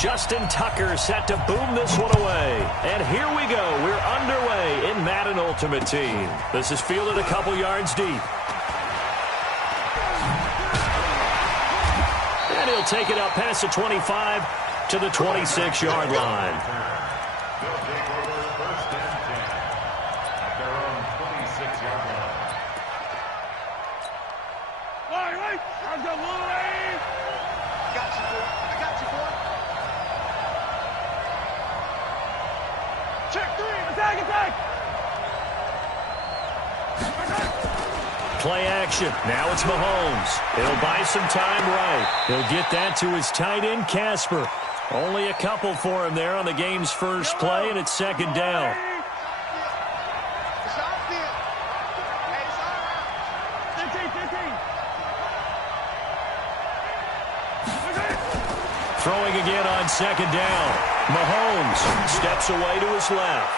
Justin Tucker set to boom this one away. And here we go. We're underway in Madden Ultimate Team. This is fielded a couple yards deep. And he'll take it up past the 25 to the 26-yard line. Play action. Now it's Mahomes. He'll buy some time right. He'll get that to his tight end, Casper. Only a couple for him there on the game's first play, and it's second down. Throwing again on second down. Mahomes steps away to his left.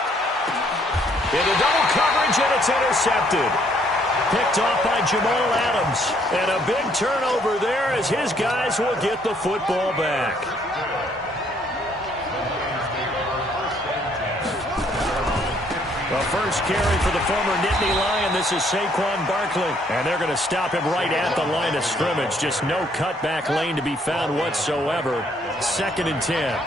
Into double coverage, and it's intercepted. Picked off by Jamal Adams. And a big turnover there as his guys will get the football back. The first carry for the former Nittany Lion. This is Saquon Barkley. And they're going to stop him right at the line of scrimmage. Just no cutback lane to be found whatsoever. 2nd and 10.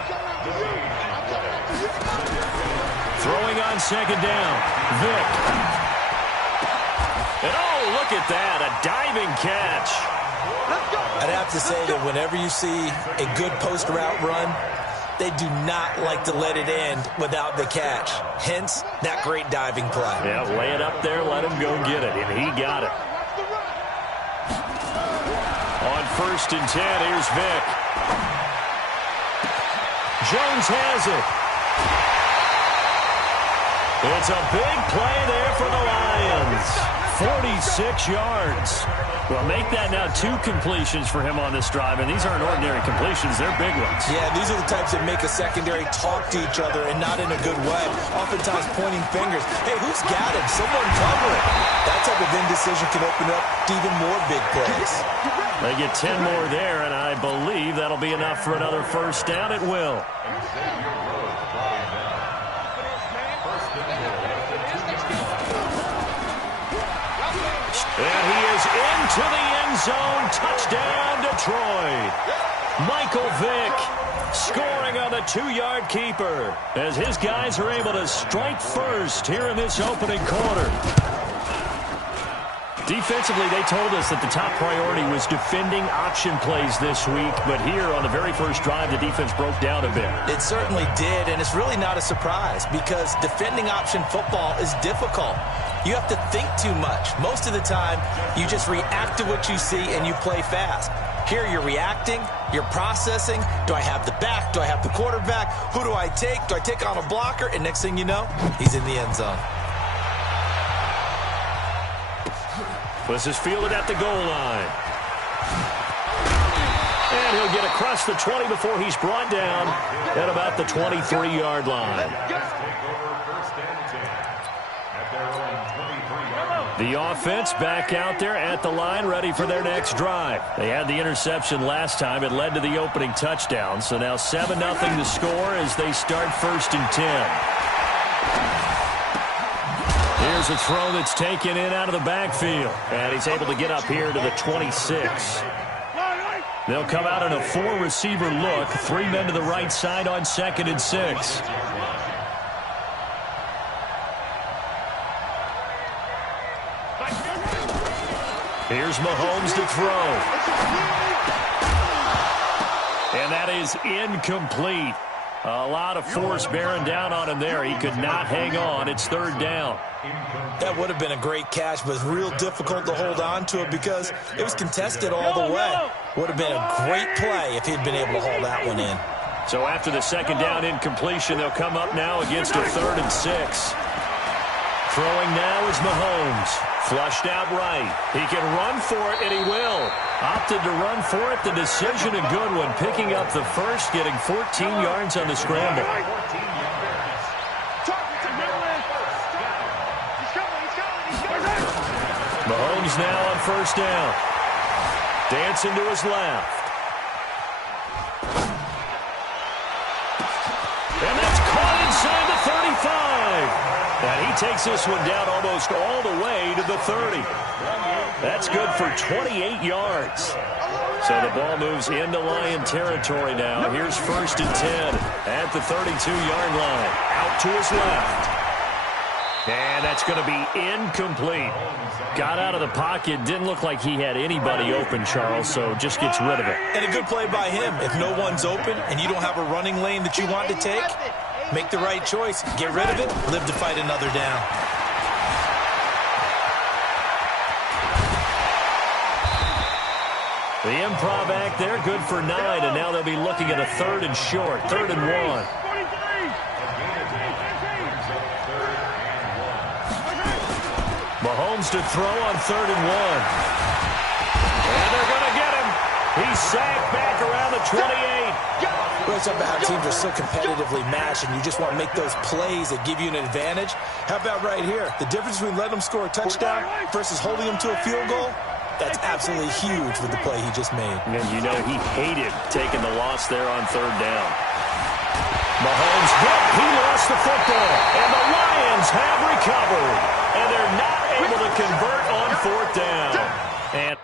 Throwing on second down. Vick. And oh, look at that, a diving catch. I'd have to say that whenever you see a good post route run, they do not like to let it end without the catch. Hence, that great diving play. Yeah, lay it up there, let him go get it, and he got it. On 1st and 10, here's Vick. Jones has it. It's a big play there for the Lions. 46 yards. Well, make that now 2 completions for him on this drive, and these aren't ordinary completions. They're big ones. Yeah, these are the types that make a secondary talk to each other, and not in a good way. Oftentimes pointing fingers. Hey, who's got him? Someone cover it. That type of indecision can open up to even more big plays. They get 10 more there, and I believe that'll be enough for another first down. It will. And he is into the end zone. Touchdown, Detroit. Michael Vick scoring on the 2-yard keeper as his guys are able to strike first here in this opening quarter. Defensively, they told us that the top priority was defending option plays this week, but here on the very first drive, the defense broke down a bit. It certainly did, and it's really not a surprise because defending option football is difficult. You have to think too much. Most of the time, you just react to what you see and you play fast. Here you're reacting, you're processing. Do I have the back? Do I have the quarterback? Who do I take? Do I take on a blocker? And next thing you know, he's in the end zone. This is fielded at the goal line. And he'll get across the 20 before he's brought down at about the 23-yard line. The offense back out there at the line, ready for their next drive. They had the interception last time. It led to the opening touchdown. So now 7-0 to score as they start 1st and 10. Here's a throw that's taken in out of the backfield. And he's able to get up here to the 26. They'll come out in a 4-receiver look. 3 men to the right side on 2nd and 6. Here's Mahomes to throw. And that is incomplete. A lot of force bearing down on him there. He could not hang on. It's 3rd down. That would have been a great catch, but it's real difficult to hold on to it because it was contested all the way. Would have been a great play if he'd been able to hold that one in. So after the 2nd down incompletion, they'll come up now against a 3rd and 6. Throwing now is Mahomes. Flushed out right. He can run for it, and he will. Opted to run for it. The decision a good one. Picking up the first, getting 14 yards on the scramble. Mahomes now on 1st down. Dancing to his left. And that's caught inside the 35. And he takes this one down almost all the way to the 30. That's good for 28 yards. So the ball moves into Lion territory now. Here's 1st and 10 at the 32-yard line. Out to his left. And that's going to be incomplete. Got out of the pocket. Didn't look like he had anybody open, Charles, so just gets rid of it. And a good play by him. If no one's open and you don't have a running lane that you want to take, make the right choice. Get rid of it. Live to fight another down. The improv act there, good for 9, and now they'll be looking at a 3rd and short, 3rd and 1. Mahomes to throw on 3rd and 1. And they're going to get him. He's sacked back around the 28. Well, it's about how teams are so competitively matched, and you just want to make those plays that give you an advantage. How about right here? The difference between letting them score a touchdown versus holding them to a field goal, that's absolutely huge with the play he just made. And you know he hated taking the loss there on 3rd down. Mahomes, he lost the football, and the Lions have recovered. And they're not able to convert on 4th down. And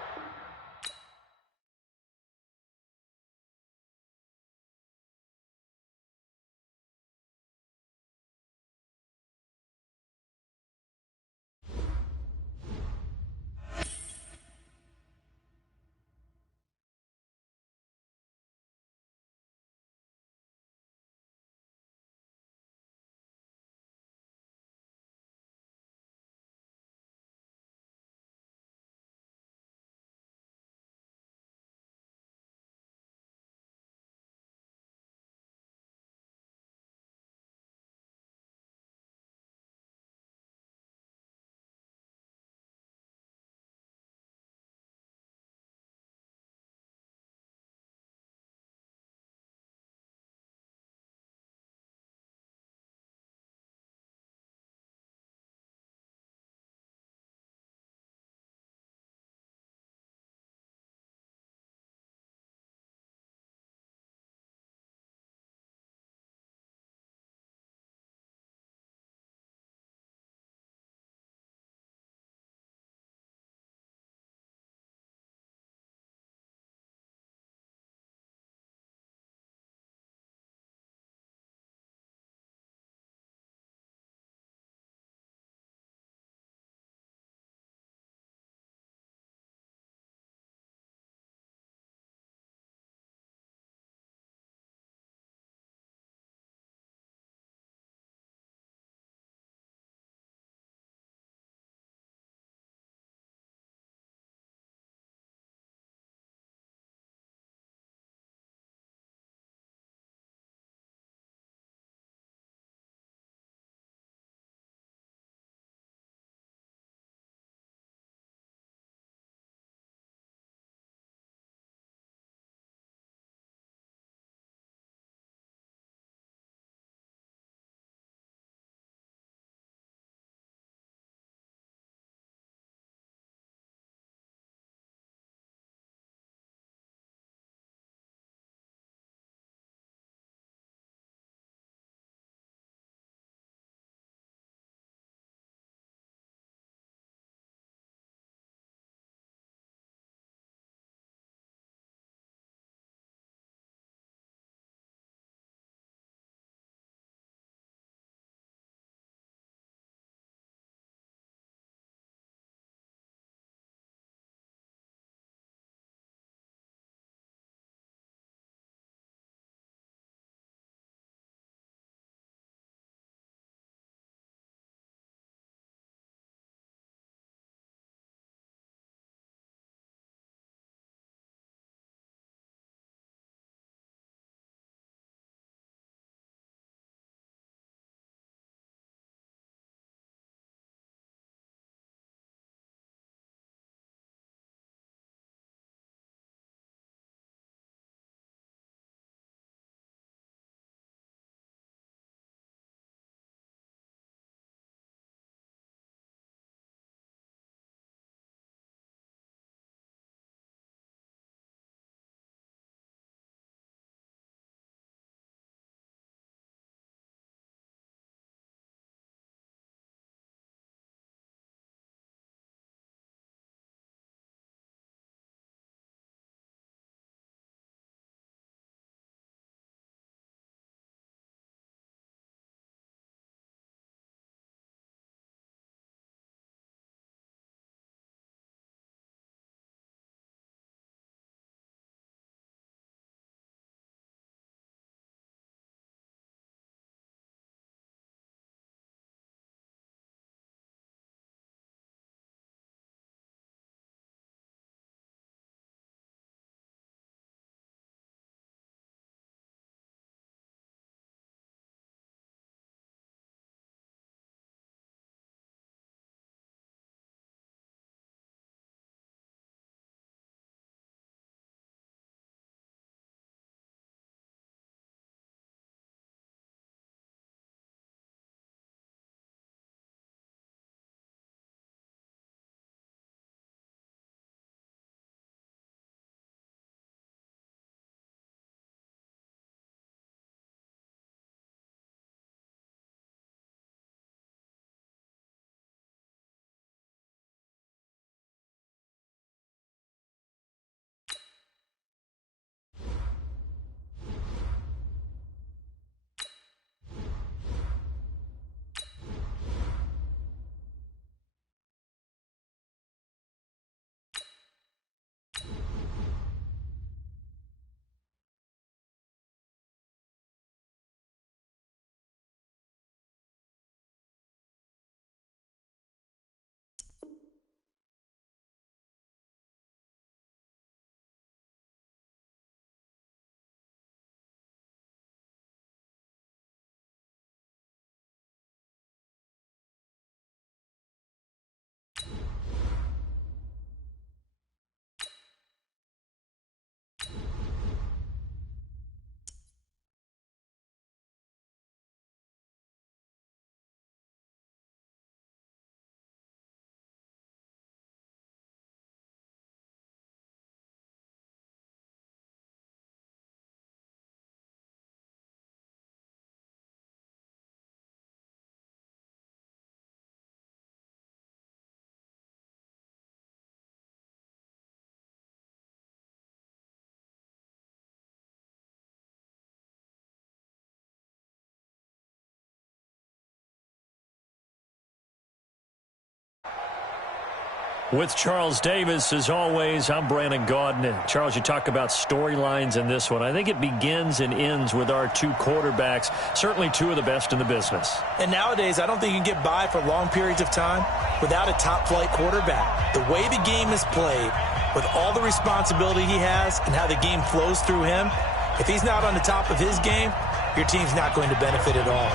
With Charles Davis, as always, I'm Brandon Gaudin. Charles, you talk about storylines in this one. I think it begins and ends with our two quarterbacks, certainly two of the best in the business. And nowadays, I don't think you can get by for long periods of time without a top-flight quarterback. The way the game is played, with all the responsibility he has and how the game flows through him, if he's not on the top of his game, your team's not going to benefit at all.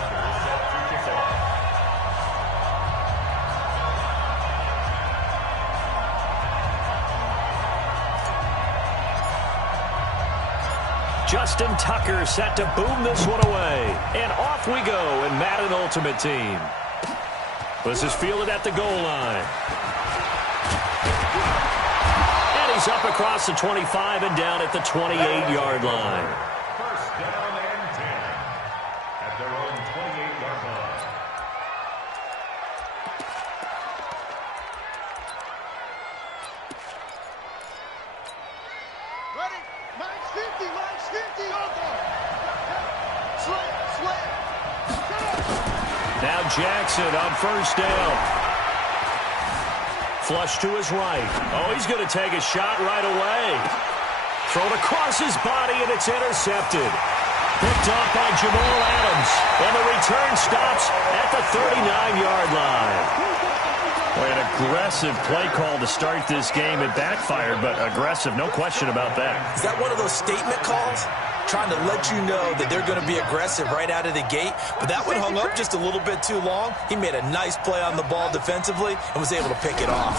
Justin Tucker set to boom this one away. And off we go in Madden Ultimate Team. This is fielded at the goal line. And he's up across the 25 and down at the 28-yard line. First down and 10 at their own 28-yard line. Ready? Mine's 50, mine's 50. Slam. Now Jackson on first down. Flush to his right. Oh, he's going to take a shot right away. Thrown across his body, and it's intercepted. Picked off by Jamal Adams. And the return stops at the 39-yard line. Boy, an aggressive play call to start this game. It backfired, but aggressive, no question about that. Is that one of those statement calls? Trying to let you know that they're going to be aggressive right out of the gate. But that one hung up just a little bit too long. He made a nice play on the ball defensively and was able to pick it off.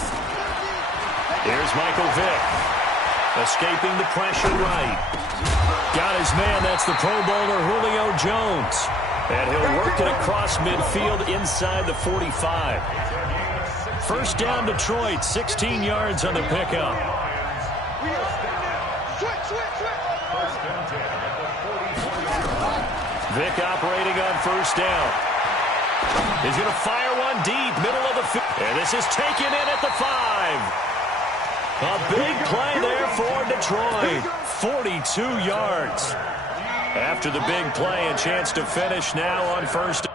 Here's Michael Vick. Escaping the pressure right. Got his man. That's the Pro Bowler Julio Jones. And he'll work it across midfield inside the 45. First down Detroit, 16 yards on the pickup. Vick operating on first down. He's going to fire one deep, middle of the field. And this is taken in at the 5. A big play there for Detroit. 42 yards. After the big play, a chance to finish now on first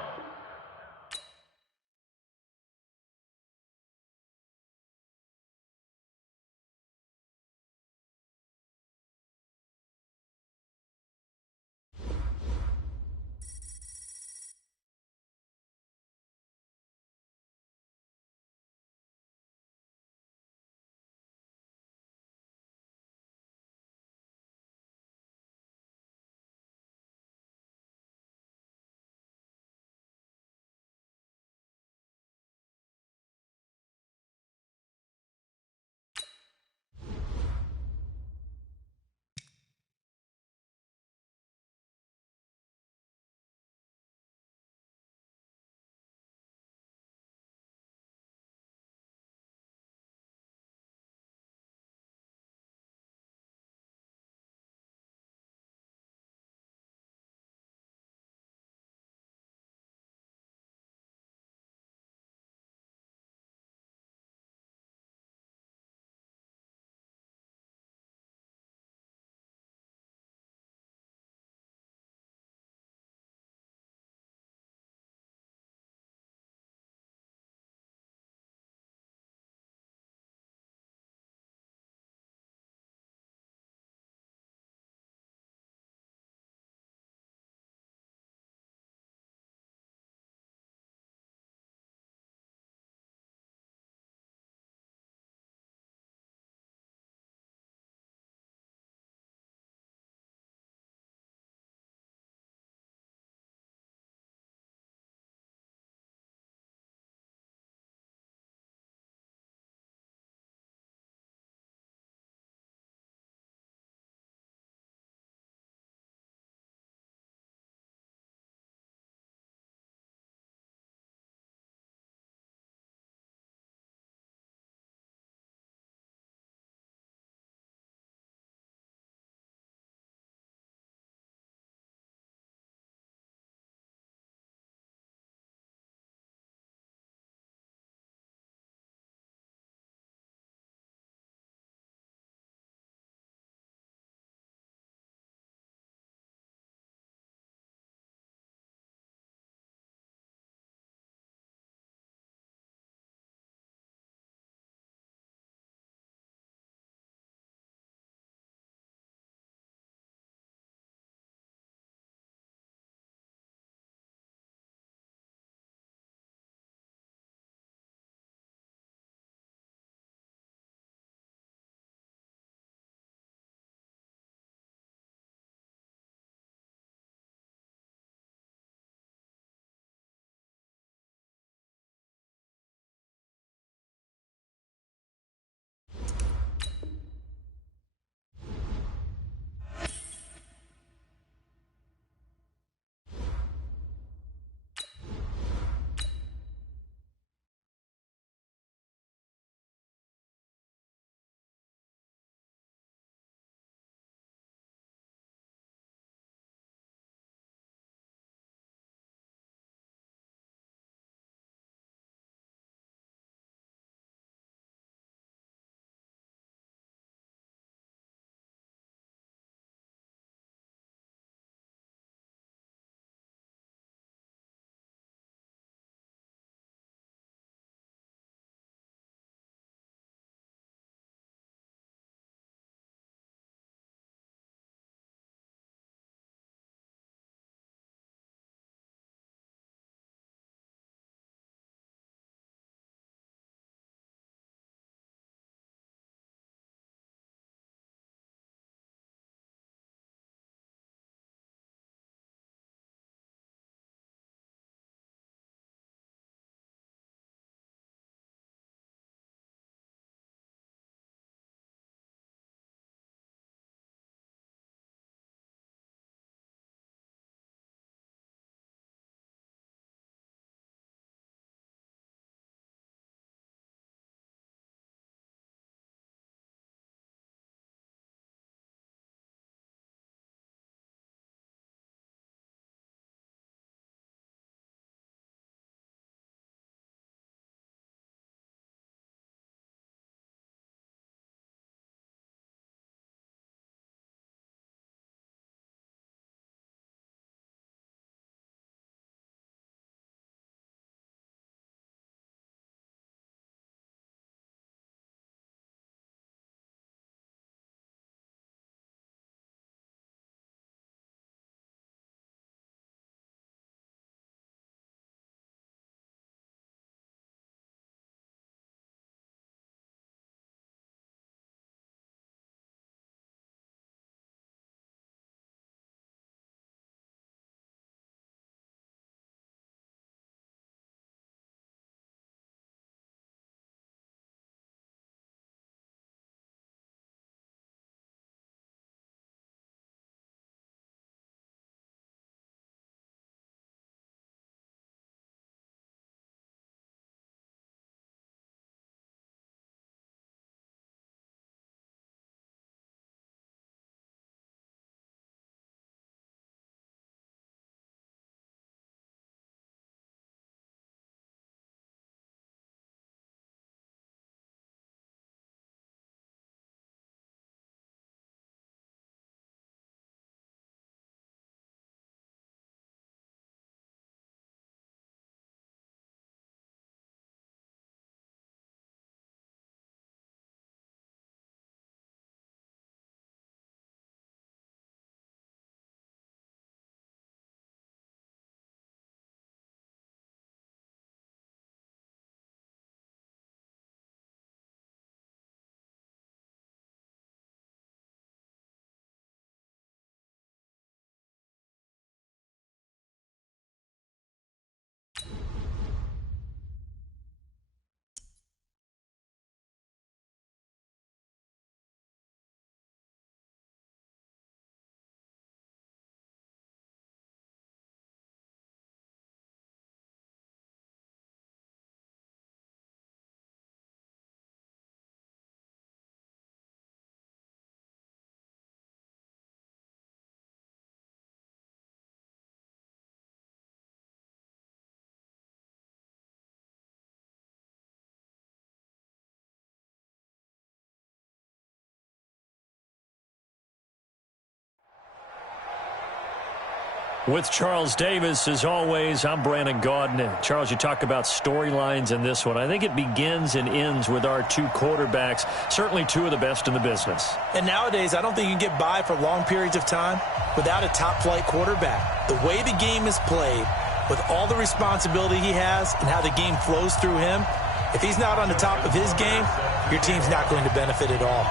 With Charles Davis, as always, I'm Brandon Gaudin. Charles, you talk about storylines in this one. I think it begins and ends with our two quarterbacks, certainly two of the best in the business. And nowadays, I don't think you can get by for long periods of time without a top-flight quarterback. The way the game is played, with all the responsibility he has and how the game flows through him, if he's not on the top of his game, your team's not going to benefit at all.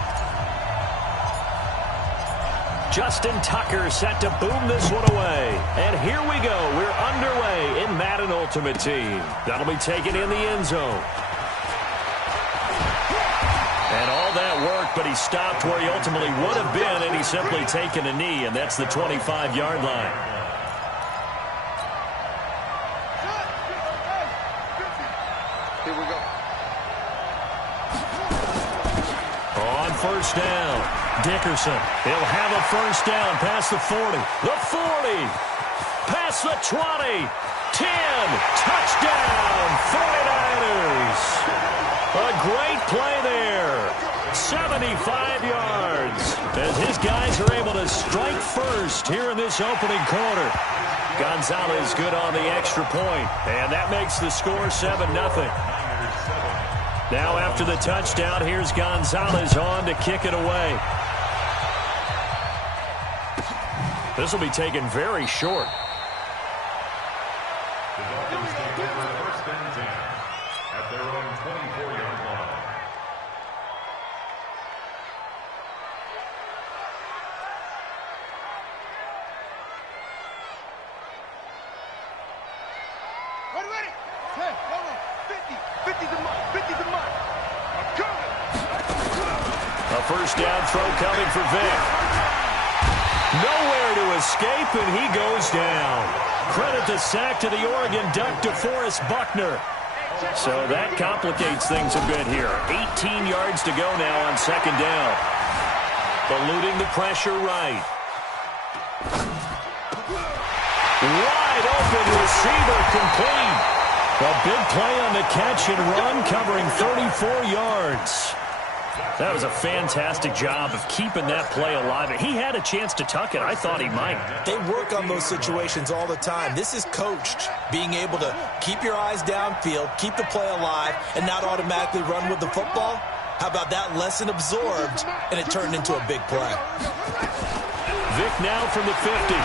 Justin Tucker set to boom this one away. And here we go. We're underway in Madden Ultimate Team. That'll be taken in the end zone. And all that work, but he stopped where he ultimately would have been, and he's simply taken a knee, and that's the 25-yard line. Here we go. On first down. Dickerson, he'll have a first down past the 40, the 40, past the 20, 10, touchdown, 49ers. A great play there, 75 yards, as his guys are able to strike first here in this opening quarter. Gonzalez good on the extra point, and that makes the score 7-0. Now after the touchdown, here's Gonzalez on to kick it away. This will be taken very short. The Dolphins take over first and 10 at their own 24-yard line. Ready? 10, 50. 50's a mark. 50's a mark. I'm coming. A first down throw coming for Vic. Nowhere to escape, and he goes down. Credit the sack to the Oregon Duck, DeForest Buckner. So that complicates things a bit here. 18 yards to go now on second down. Eluding the pressure right. Wide open receiver complete. A big play on the catch and run, covering 34 yards. That was a fantastic job of keeping that play alive. He had a chance to tuck it. I thought he might. They work on those situations all the time. This is coached, being able to keep your eyes downfield, keep the play alive, and not automatically run with the football. How about that lesson absorbed, and it turned into a big play. Vic now from the 50.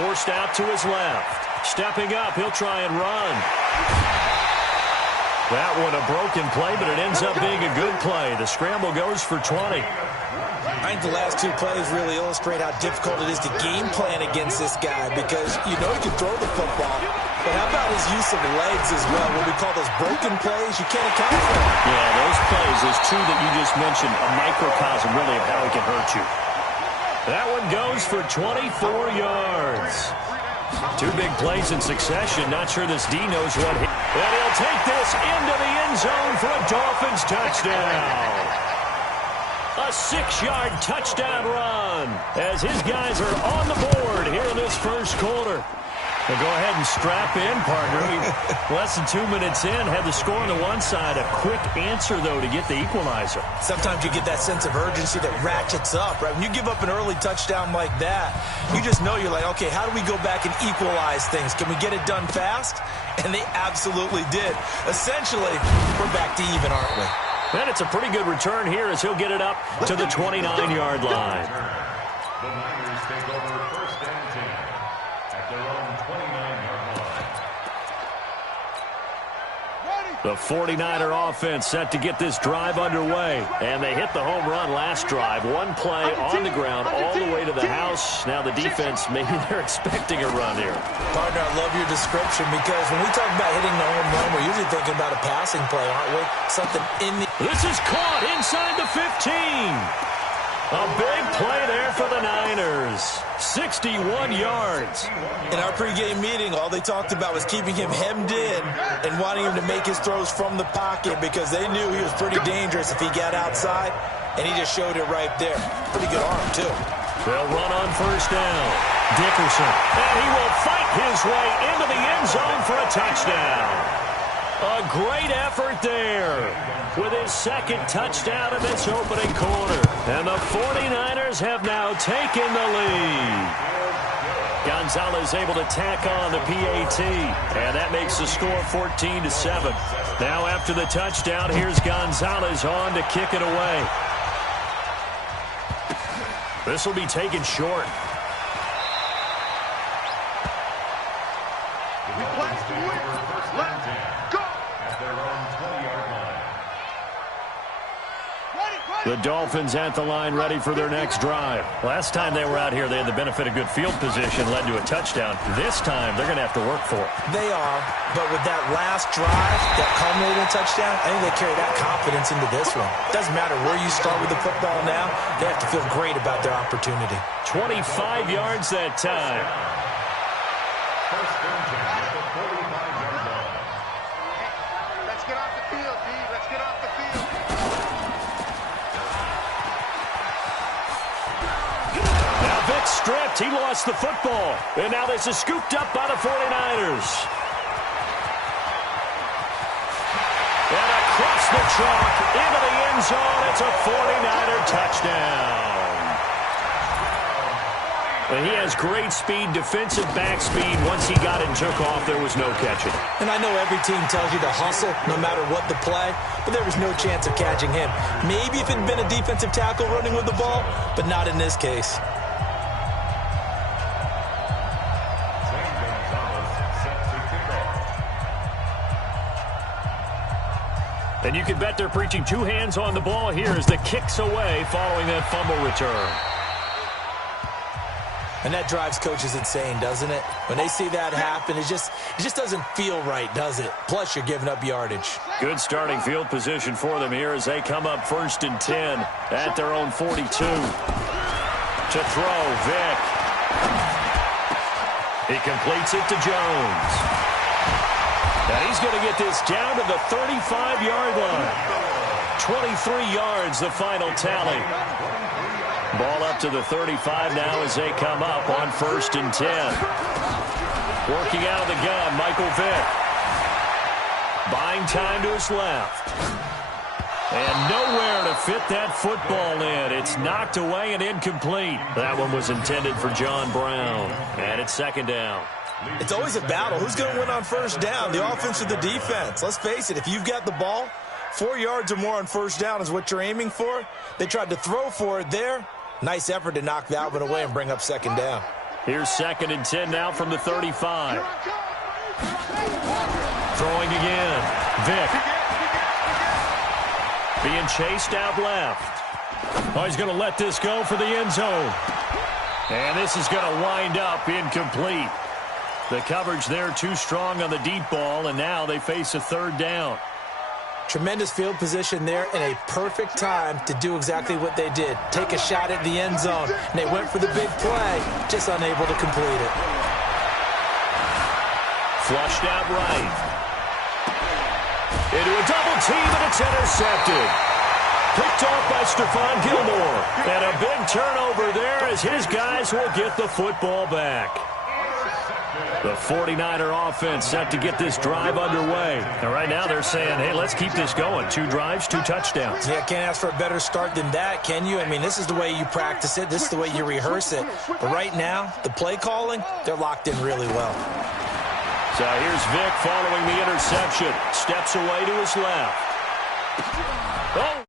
Forced out to his left. Stepping up, he'll try and run. That one a broken play, but it ends up being a good play. The scramble goes for 20. I think the last two plays really illustrate how difficult it is to game plan against this guy, because you know he can throw the football, but how about his use of legs as well? What we call those broken plays, you can't account for them. Yeah, those plays, those two that you just mentioned, a microcosm really of how he can hurt you. That one goes for 24 yards. Two big plays in succession. Not sure this D knows what hit. And he'll take this into the end zone for a Dolphins touchdown. A 6-yard touchdown run as his guys are on the board here in this first quarter. Well, go ahead and strap in, partner. Less than 2 minutes in, had the score on the one side. A quick answer, though, to get the equalizer. Sometimes you get that sense of urgency that ratchets up, right? When you give up an early touchdown like that, you just know you're like, okay, how do we go back and equalize things? Can we get it done fast? And they absolutely did. Essentially, we're back to even, aren't we? And it's a pretty good return here as he'll get it up to the 29-yard line. The Niners take over first and 10 at their own 29-yard line. The 49er offense set to get this drive underway. And they hit the home run last drive. One play on the ground all the way to the house. Now the defense, maybe they're expecting a run here. Partner, I love your description, because when we talk about hitting the home run, we're usually thinking about a passing play, aren't we? Something in the... This is caught inside the 15. A big play there for the Niners. 61 yards. In our pregame meeting, all they talked about was keeping him hemmed in and wanting him to make his throws from the pocket, because they knew he was pretty dangerous if he got outside, and he just showed it right there. Pretty good arm, too. They'll run on first down. Dickerson. And he will fight his way into the end zone for a touchdown. A great effort there with his second touchdown in this opening quarter. And the 49ers have now taken the lead. Gonzalez able to tack on the PAT, and that makes the score 14-7. Now after the touchdown, here's Gonzalez on to kick it away. This will be taken short. The Dolphins at the line, ready for their next drive. Last time they were out here, they had the benefit of good field position, led to a touchdown. This time, they're going to have to work for it. They are, but with that last drive that culminated in a touchdown, I think they carry that confidence into this one. Doesn't matter where you start with the football now, they have to feel great about their opportunity. 25 yards that time. First and 10 at the 45-yard line. Let's get off the field, D. Let's get off the field. Now Vic stripped. He lost the football. And now this is scooped up by the 49ers. And across the chalk into the end zone. It's a 49er touchdown. And he has great speed, defensive back speed. Once he got it and took off, there was no catching. And I know every team tells you to hustle no matter what the play, but there was no chance of catching him. Maybe if it had been a defensive tackle running with the ball, but not in this case. And you can bet they're preaching two hands on the ball here as the kick's away following that fumble return. And that drives coaches insane, doesn't it? When they see that happen, it just doesn't feel right, does it? Plus, you're giving up yardage. Good starting field position for them here as they come up 1st and 10 at their own 42. To throw, Vic. He completes it to Jones. And he's going to get this down to the 35-yard line. 23 yards, the final tally. Ball up to the 35 now as they come up on 1st and 10. Working out of the gun, Michael Vick. Buying time to his left. And nowhere to fit that football in. It's knocked away and incomplete. That one was intended for John Brown. And it's 2nd down. It's always a battle. Who's going to win on 1st down, the offense or the defense? Let's face it, if you've got the ball, 4 yards or more on 1st down is what you're aiming for. They tried to throw for it there. Nice effort to knock that one away and bring up 2nd down. Here's 2nd and 10 now from the 35. Throwing again. Vic. Being chased out left. Oh, he's going to let this go for the end zone. And this is going to wind up incomplete. The coverage there too strong on the deep ball, and now they face a 3rd down. Tremendous field position there and a perfect time to do exactly what they did. Take a shot at the end zone. And they went for the big play, just unable to complete it. Flushed out right. Into a double team, and it's intercepted. Picked off by Stephon Gilmore. And a big turnover there as his guys will get the football back. The 49er offense set to get this drive underway. And right now they're saying, hey, let's keep this going. 2 drives, 2 touchdowns. Yeah, can't ask for a better start than that, can you? I mean, this is the way you practice it. This is the way you rehearse it. But right now, the play calling, they're locked in really well. So here's Vic following the interception. Steps away to his left. Oh!